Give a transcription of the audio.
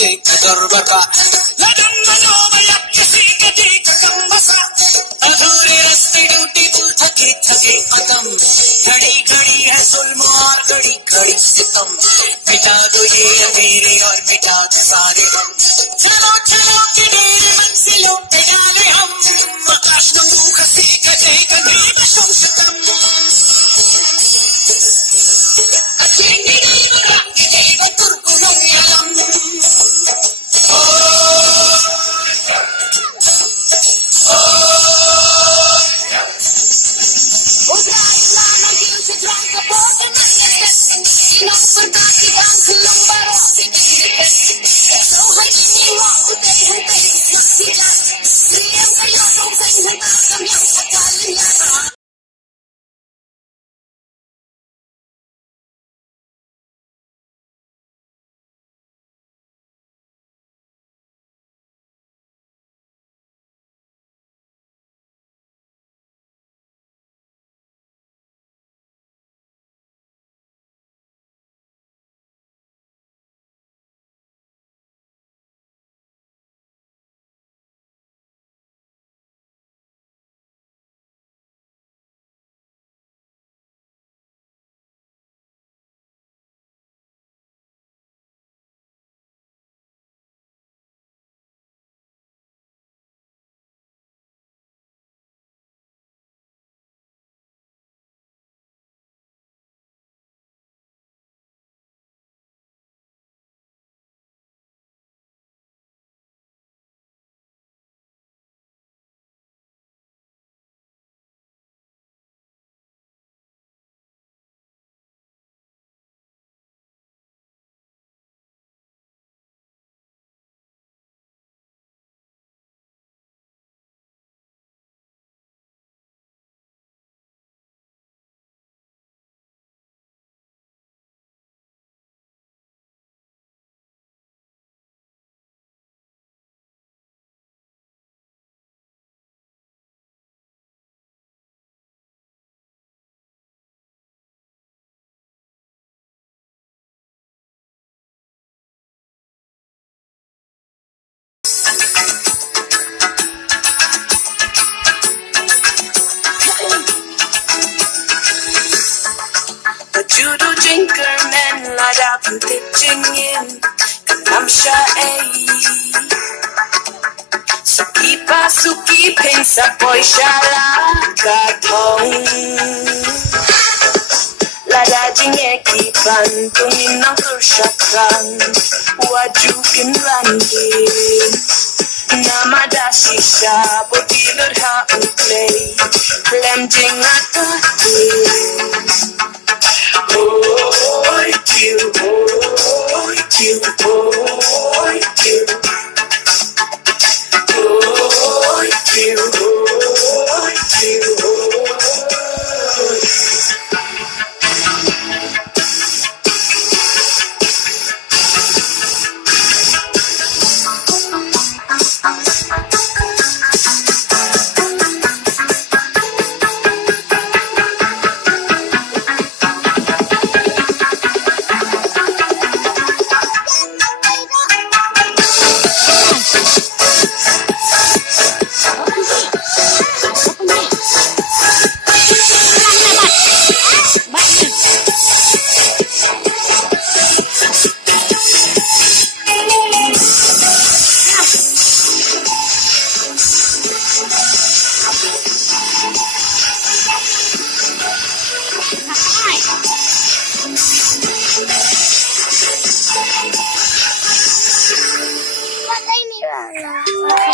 टेक दुर्बका लगन मनो मलक किसी के टेक कम बसा अधूरे रास्ते ब्यूटीफुल थके थके कदम घड़ी घड़ी है जुल्म और घड़ी घड़ी सितम मिटा दो ये अंधेरे और मिटा दो सारे हम चलो चलो कि ढेर मंजिलों पे डाले हम आकाश नंगू खसी कटे कटे बशम सितम अचेंगे देव रंग देव तुर्कुलों यलम Judo drinker men light up and pitching in Kanamsha Suki pa suki ping sa boy shala katong Lada jinge kipan tuminang kurshakan wajukin randin Namada shisha botilur ha play Lemjing ata Oi, kill, oi, kill, oi, kill. Oi, kill, oi, kill, oi. What they need